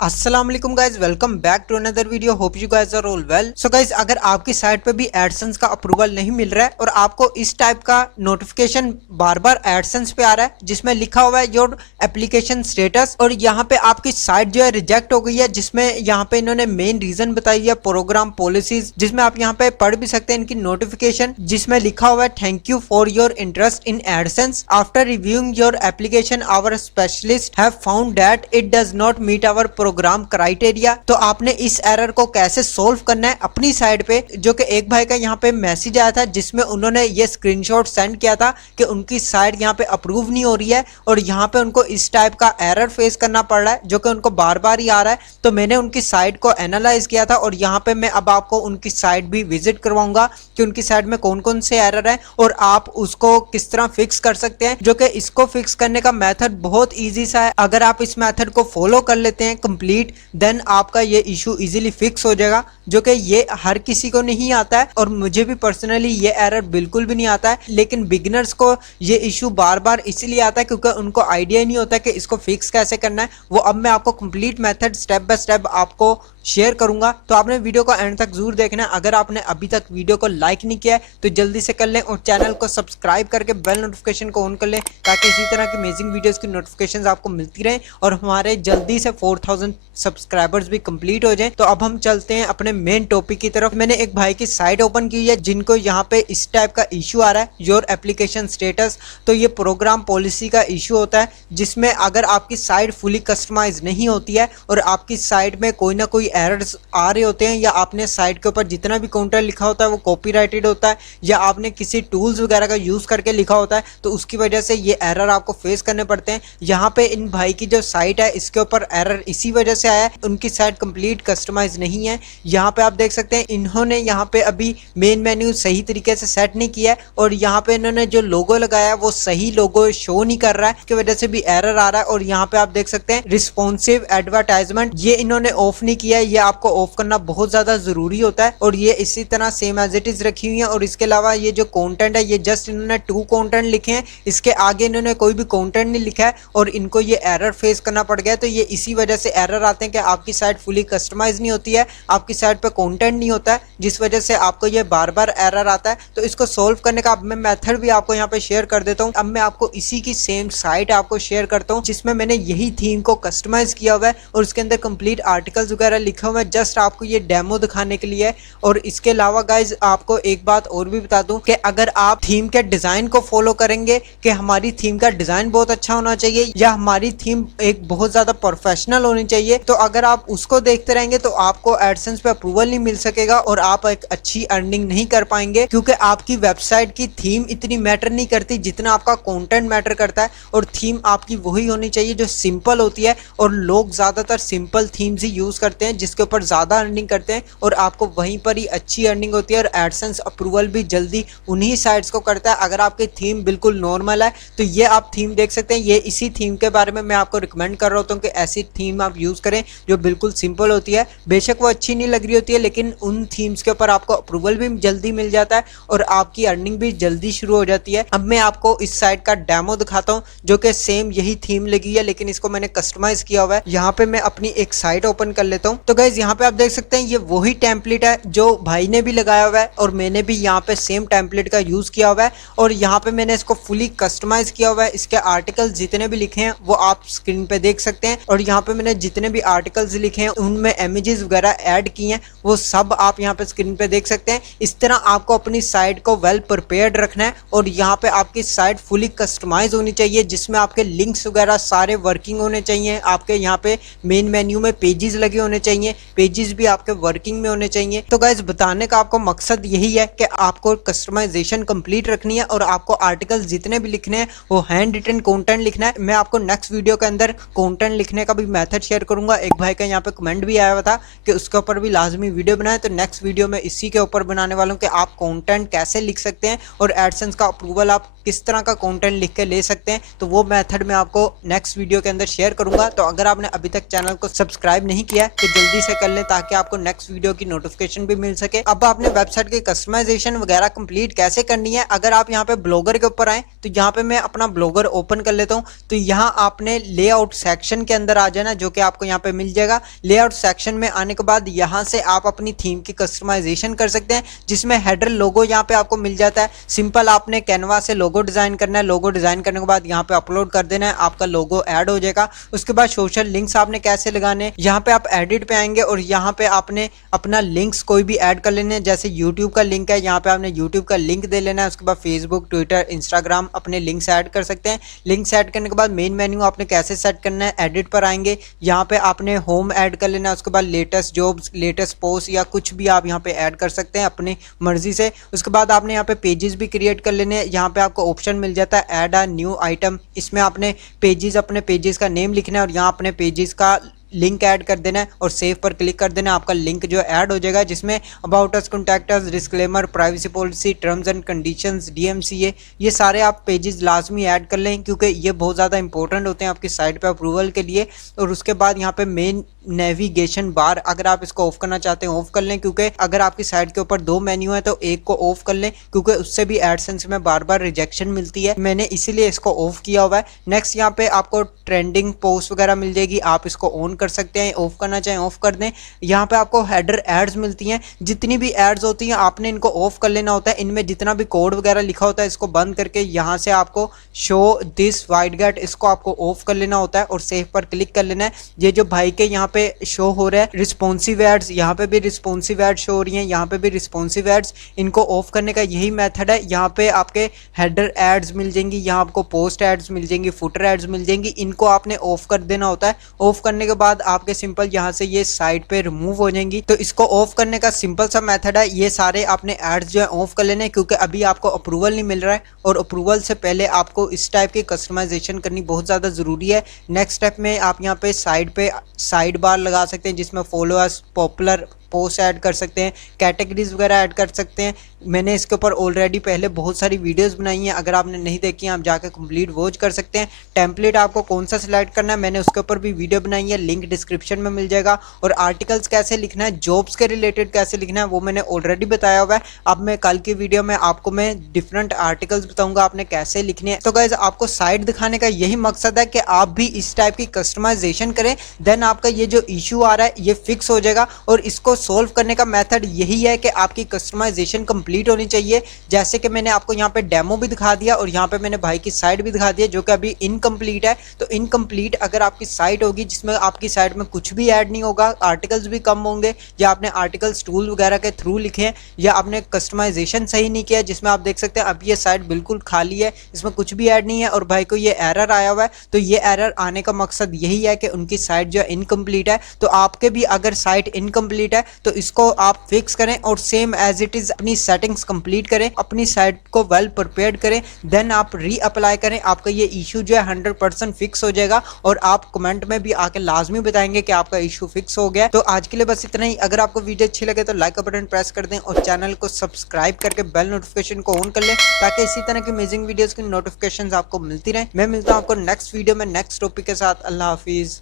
अस्सलाम वालेकुम guys, welcome back to another video. Hope you guys are all well. So guys, अगर आपकी site पे भी एडसेंस का अप्रूवल नहीं मिल रहा है और आपको इस टाइप का नोटिफिकेशन बार बार एडसेंस पे आ रहा है जिसमें लिखा हुआ है योर एप्लीकेशन स्टेटस, और यहाँ पे आपकी साइट जो है रिजेक्ट हो गई है, जिसमें यहाँ पे इन्होंने मेन रीजन बताई है प्रोग्राम पॉलिसीज, जिसमें आप यहाँ पे पढ़ भी सकते हैं इनकी नोटिफिकेशन, जिसमें लिखा हुआ है thank you for your interest in AdSense. After reviewing your application our specialist have found that it does not meet our program criteria. तो आपने इस एरर को कैसे सोल्व करना है अपनी साइड पे, जो कि एक भाई का यहाँ पे मैसेज आया था जिसमें उन्होंने ये स्क्रीनशॉट सेंड किया था कि उनकी साइट यहाँ पे अप्रूव नहीं हो रही है और यहाँ पे उनको इस टाइप का एरर फेस करना पड़ रहा है जो कि उनको बार बार ही आ रहा है। तो मैंने उनकी साइट को एनालाइज किया था और यहाँ पे मैं अब आपको उनकी साइट भी विजिट करवाऊंगा कि उनकी साइट में कौन कौन से एरर है और आप उसको किस तरह फिक्स कर सकते हैं। जो कि इसको फिक्स करने का मेथड बहुत ईजी सा है। अगर आप इस मेथड को फॉलो कर लेते हैं कंप्लीट, देन आपका ये इशू इजीली फिक्स हो जाएगा, जो कि ये हर किसी को नहीं आता है और मुझे भी पर्सनली ये एरर बिल्कुल भी नहीं आता है। लेकिन बिगिनर्स को ये इशू बार बार इसलिए आता है क्योंकि उनको आइडिया नहीं होता कि इसको फिक्स कैसे करना है। वो अब मैं आपको complete method step by step आपको शेयर करूंगा, तो आपने वीडियो को एंड तक जरूर देखना है। अगर आपने अभी तक वीडियो को लाइक नहीं किया है तो जल्दी से कर लें और चैनल को सब्सक्राइब करके बेल नोटिफिकेशन को ऑन कर लें ताकि इसी तरह की अमेजिंग वीडियोस की नोटिफिकेशंस आपको मिलती रहें और हमारे जल्दी से 4000 सब्सक्राइबर्स भी कंप्लीट हो जाएं। तो अब हम चलते हैं अपने मेन टॉपिक की तरफ। मैंने एक भाई की साइट ओपन की है जिनको यहाँ पे इस टाइप का इशू आ रहा है, योर एप्लीकेशन स्टेटस। तो ये प्रोग्राम पॉलिसी का इशू होता है जिसमें अगर आपकी साइट फुली कस्टमाइज नहीं होती है और आपकी साइट में कोई ना कोई एरर्स आ रहे होते हैं, या आपने साइट के ऊपर जितना भी काउंटर लिखा होता है वो कॉपीराइटेड होता है, या आपने किसी टूल्स वगैरह का यूज करके लिखा होता है, तो उसकी वजह से ये एरर आपको फेस करने पड़ते हैं। यहाँ पे इन भाई की जो साइट है इसके ऊपर एरर इसी वजह से आया है, उनकी साइट कंप्लीट कस्टमाइज नहीं है। यहाँ पे आप देख सकते हैं इन्होंने यहाँ पे अभी मेन मेन्यू सही तरीके से सेट नहीं किया है और यहाँ पे इन्होंने जो लोगो लगाया है वो सही लोगो शो नहीं कर रहा है, इसकी वजह से भी एरर आ रहा है। और यहाँ पे आप देख सकते हैं रिस्पॉन्सिव एडवर्टाइजमेंट, ये इन्होंने ऑफ नहीं किया है, ये आपको ऑफ करना बहुत ज्यादा जरूरी होता है। और ये इसी तरह सेम एज इट इज रखी हुई है। और इसके अलावा ये जो कंटेंट है ये जस्ट इन्होंने 2 कंटेंट लिखे हैं, इसके आगे इन्होंने कोई भी कंटेंट नहीं लिखा है और इनको ये एरर फेस करना पड़ गया है। तो ये इसी वजह से एरर आते हैं कि आपकी साइट फुली कस्टमाइज नहीं होती है, आपकी साइट पे कंटेंट नहीं होता है, जिस वजह से आपको ये बार बार एरर आता है। तो इसको सोल्व करने का अब मैं मेथड भी आपको यहाँ पे शेयर कर देता हूँ। अब मैं आपको इसी की सेम साइट आपको शेयर करता हूँ जिसमें मैंने यही थीम को कस्टमाइज किया हुआ है और उसके अंदर कंप्लीट आर्टिकल्स वगैरह लिखा हुआ है, जस्ट आपको ये डेमो दिखाने के लिए। और इसके अलावा गाइज आपको एक बात और भी बता दूं कि अगर आप थीम के डिजाइन को फॉलो करेंगे कि हमारी थीम का डिजाइन बहुत अच्छा होना चाहिए या हमारी थीम एक बहुत ज्यादा प्रोफेशनल होनी चाहिए, तो अगर आप उसको देखते रहेंगे तो आपको एडसेंस पे अप्रूवल नहीं मिल सकेगा और आप एक अच्छी अर्निंग नहीं कर पाएंगे, क्योंकि आपकी वेबसाइट की थीम इतनी मैटर नहीं करती जितना आपका कंटेंट मैटर करता है। और थीम आपकी वही होनी चाहिए जो सिंपल होती है और लोग ज्यादातर सिंपल थीम्स ही यूज करते हैं जिसके ऊपर ज्यादा अर्निंग करते हैं और आपको वहीं पर ही अच्छी अर्निंग होती है। और एडसेंस अप्रूवल भी जल्दी उन्हीं साइट्स को करता है। अगर आपकी थीम बिल्कुल नॉर्मल है तो ये आप थीम देख सकते हैं, ये इसी थीम के बारे में मैं आपको रिकमेंड कर रहा होता हूँ कि ऐसी थीम आप यूज करें जो बिल्कुल सिंपल होती है। बेशक वो अच्छी नहीं लग रही होती है लेकिन उन थीम्स के ऊपर आपको अप्रूवल भी जल्दी मिल जाता है और आपकी अर्निंग भी जल्दी शुरू हो जाती है। अब मैं आपको इस साइट का डेमो दिखाता हूँ जो कि सेम यही थीम लगी है लेकिन इसको मैंने कस्टमाइज किया हुआ है। यहाँ पे मैं अपनी एक साइट ओपन कर लेता हूँ। तो गाइज यहाँ पे आप देख सकते हैं ये वही टेम्पलेट है जो भाई ने भी लगाया हुआ है और मैंने भी यहाँ पे सेम टेम्पलेट का यूज किया हुआ है और यहाँ पे मैंने इसको फुली कस्टमाइज किया हुआ है। इसके आर्टिकल जितने भी लिखे हैं वो आप स्क्रीन पे देख सकते हैं और यहाँ पे मैंने जितने भी आर्टिकल्स लिखे हैं उनमें इमेजेस वगैरह ऐड किए हैं वो सब आप यहाँ पे स्क्रीन पे देख सकते हैं। इस तरह आपको अपनी साइट को वेल प्रिपेयर्ड रखना है और यहाँ पे आपकी साइट फुली कस्टमाइज होनी चाहिए जिसमें आपके लिंक्स वगैरह सारे वर्किंग होने चाहिए। आपके यहाँ पे मेन मेन्यू में पेजेस लगे होने चाहिए, पेजेस भी आपके वर्किंग में होने चाहिए। तो गाइज बताने का आपको मकसद यही है कि आपको कस्टमाइजेशन कंप्लीट रखनी है और आपको आर्टिकल जितने भी लिखने हैं वो हैंड रिटन कंटेंट लिखना है। मैं आपको नेक्स्ट वीडियो के अंदर कंटेंट लिखने का भी मेथड शेयर करूंगा। एक भाई का यहाँ पे कमेंट भी आया हुआ था कि उसके ऊपर भी लाजमी वीडियो बनाए, तो नेक्स्ट वीडियो में इसी के ऊपर बनाने वालों कि आप कंटेंट कैसे लिख सकते हैं और एडसेंस का अप्रूवल आप किस तरह का कंटेंट लिख के ले सकते हैं। तो वो मेथड मैं आपको नेक्स्ट वीडियो के अंदर शेयर करूंगा। तो अगर आपने अभी तक चैनल को सब्सक्राइब नहीं किया है तो जल्दी से कर लें ताकि आपको नेक्स्ट वीडियो की नोटिफिकेशन भी मिल सके। अब आपने वेबसाइट की कस्टमाइजेशन वगैरह कंप्लीट कैसे करनी है, अगर आप यहाँ पे ब्लॉगर के ऊपर आए तो यहाँ पे मैं अपना ब्लॉगर ओपन कर लेता हूँ। तो यहाँ आपने लेआउट सेक्शन के अंदर आ जाना जो कि आपको यहाँ पे मिल जाएगा। लेआउट सेक्शन में आने के बाद यहाँ से आप अपनी थीम की कस्टमाइजेशन कर सकते हैं, जिसमें हेडर लोगो यहाँ पे आपको मिल जाता है। सिंपल आपने कैनवा से लोगो डिजाइन करना है। लोगो डिजाइन करने के बाद यहाँ पे अपलोड कर देना है, आपका लोगो ऐड हो जाएगा। उसके बाद सोशल लिंक्स आपने कैसे लगाने, यहाँ पे आप एडिट पे आएंगे और यहाँ पे आपने अपना लिंक्स कोई भी ऐड कर लेने हैं। जैसे यूट्यूब का लिंक है, यहाँ पे आपने यूट्यूब का लिंक दे लेना है। उसके बाद फेसबुक, ट्विटर, इंस्टाग्राम अपने लिंक्स ऐड कर सकते हैं। लिंक्स ऐड करने के बाद मेन मेन्यू आपने कैसे सेट करना है, एडिट पर आएंगे, यहाँ पे आपने होम ऐड कर लेना है। उसके बाद लेटेस्ट जॉब्स, लेटेस्ट पोस्ट या कुछ भी आप यहाँ पे ऐड कर सकते हैं अपनी मर्जी से। उसके बाद आपने यहाँ पे पेजेस भी क्रिएट कर लेने हैं। यहाँ पे आपको ऑप्शन मिल जाता है ऐड अ न्यू आइटम, इसमें आपने पेजेस, अपने पेजेस का नेम लिखना है और यहाँ अपने पेजेस का लिंक ऐड कर देना है और सेव पर क्लिक कर देना है। आपका लिंक जो ऐड हो जाएगा, जिसमें about us, contact us, disclaimer, privacy policy, terms and conditions, DMCA, ये सारे आप पेजेस लाजमी ऐड कर लें, क्योंकि ये बहुत ज़्यादा इंपॉर्टेंट होते हैं आपकी साइट पे अप्रूवल के लिए। और उसके बाद यहाँ पे मेन नेविगेशन बार, अगर आप इसको ऑफ करना चाहते हैं ऑफ कर लें, क्योंकि अगर आपकी साइट के ऊपर 2 मेन्यू है तो एक को ऑफ कर लें, क्योंकि उससे भी एडसेंस में बार बार रिजेक्शन मिलती है। मैंने इसीलिए इसको ऑफ किया हुआ है। नेक्स्ट यहाँ पे आपको ट्रेंडिंग पोस्ट वगैरह मिल जाएगी, आप इसको ऑन कर सकते हैं, ऑफ करना चाहें ऑफ कर दें। यहाँ पे आपको हेडर एड्स मिलती हैं, जितनी भी एड्स होती हैं आपने इनको ऑफ कर लेना होता है। इनमें जितना भी कोड वगैरह लिखा होता है इसको बंद करके यहाँ से आपको शो दिस वाइड गेट, इसको आपको ऑफ कर लेना होता है और सेव पर क्लिक कर लेना है। ये जो भाई के यहाँ पे शो हो रहा है रिस्पॉन्सिव एड्स, यहाँ पे भी रिस्पॉन्सिव एड्स शो हो रही हैं, यहाँ पे भी रिस्पॉन्सिव एड्स, इनको ऑफ करने का यही मेथड है। यहाँ पे आपके हेडर एड्स मिल जाएंगी, यहाँ आपको पोस्ट एड्स मिल जाएंगी, फुटर एड्स मिल जाएंगी, इनको आपने ऑफ कर देना होता है। ऑफ करने के बाद आपके सिंपल यहाँ से ये साइड पे रिमूव हो जाएंगी। तो इसको ऑफ करने का सिंपल सा मेथड है, ये सारे आपने एड्स जो है ऑफ कर लेने, क्योंकि अभी आपको अप्रूवल नहीं मिल रहा है और अप्रूवल से पहले आपको इस टाइप की कस्टमाइजेशन करनी बहुत ज़्यादा ज़रूरी है। नेक्स्ट स्टेप में आप यहाँ पे साइड बार लगा सकते हैं, जिसमें फॉलोअर्स, पॉपुलर पोस्ट ऐड कर सकते हैं, कैटेगरीज वगैरह ऐड कर सकते हैं। मैंने इसके ऊपर ऑलरेडी पहले बहुत सारी वीडियोस बनाई हैं, अगर आपने नहीं देखी हैं आप जाकर कंप्लीट वॉच कर सकते हैं। टेम्पलेट आपको कौन सा सिलेक्ट करना है, मैंने उसके ऊपर भी वीडियो बनाई है, लिंक डिस्क्रिप्शन में मिल जाएगा। और आर्टिकल्स कैसे लिखना है, जॉब्स के रिलेटेड कैसे लिखना है, वो मैंने ऑलरेडी बताया हुआ है। अब मैं कल की वीडियो में आपको मैं डिफरेंट आर्टिकल्स बताऊंगा आपने कैसे लिखने हैं। तो गाइज आपको साइट दिखाने का यही मकसद है कि आप भी इस टाइप की कस्टमाइजेशन करें, देन आपका ये जो इशू आ रहा है ये फिक्स हो जाएगा। और इसको सोल्व करने का मेथड यही है कि आपकी कस्टमाइजेशन कंप्लीट होनी चाहिए। जैसे कि मैंने आपको यहाँ पे डेमो भी दिखा दिया और यहाँ पे मैंने भाई की साइट भी दिखा दिया, जो कि अभी इनकम्प्लीट है। तो इनकम्प्लीट अगर आपकी साइट होगी जिसमें आपकी साइट में कुछ भी ऐड नहीं होगा, आर्टिकल्स भी कम होंगे, या आपने आर्टिकल्स टूल वगैरह के थ्रू लिखे हैं, या आपने कस्टमाइजेशन सही नहीं किया, जिसमें आप देख सकते हैं अब ये साइट बिल्कुल खाली है, इसमें कुछ भी ऐड नहीं है और भाई को ये एरर आया हुआ है। तो ये एरर आने का मकसद यही है कि उनकी साइट जो है इनकम्प्लीट है। तो आपके भी अगर साइट इनकम्प्लीट है तो इसको आप फिक्स करें और सेम एज इट इज अपनी सेटिंग्स कंप्लीट करें, अपनी साइट को वेल प्रिपेयर्ड करें, देन आप री अप्लाई करें। आपका ये इशू जो है 100% फिक्स हो जाएगा और आप कमेंट में भी आके लाजमी बताएंगे कि आपका इशू फिक्स हो गया। तो आज के लिए बस इतना ही। अगर आपको वीडियो अच्छी लगे तो लाइक का बटन प्रेस कर दें और चैनल को सब्सक्राइब करके बेल नोटिफिकेशन को ऑन कर लें, ताकि इसी तरह की अमेजिंग वीडियोस की नोटिफिकेशन आपको मिलती रहे। मैं मिलता हूँ आपको नेक्स्ट वीडियो में नेक्स्ट टॉपिक के साथ। अल्लाह हाफिज।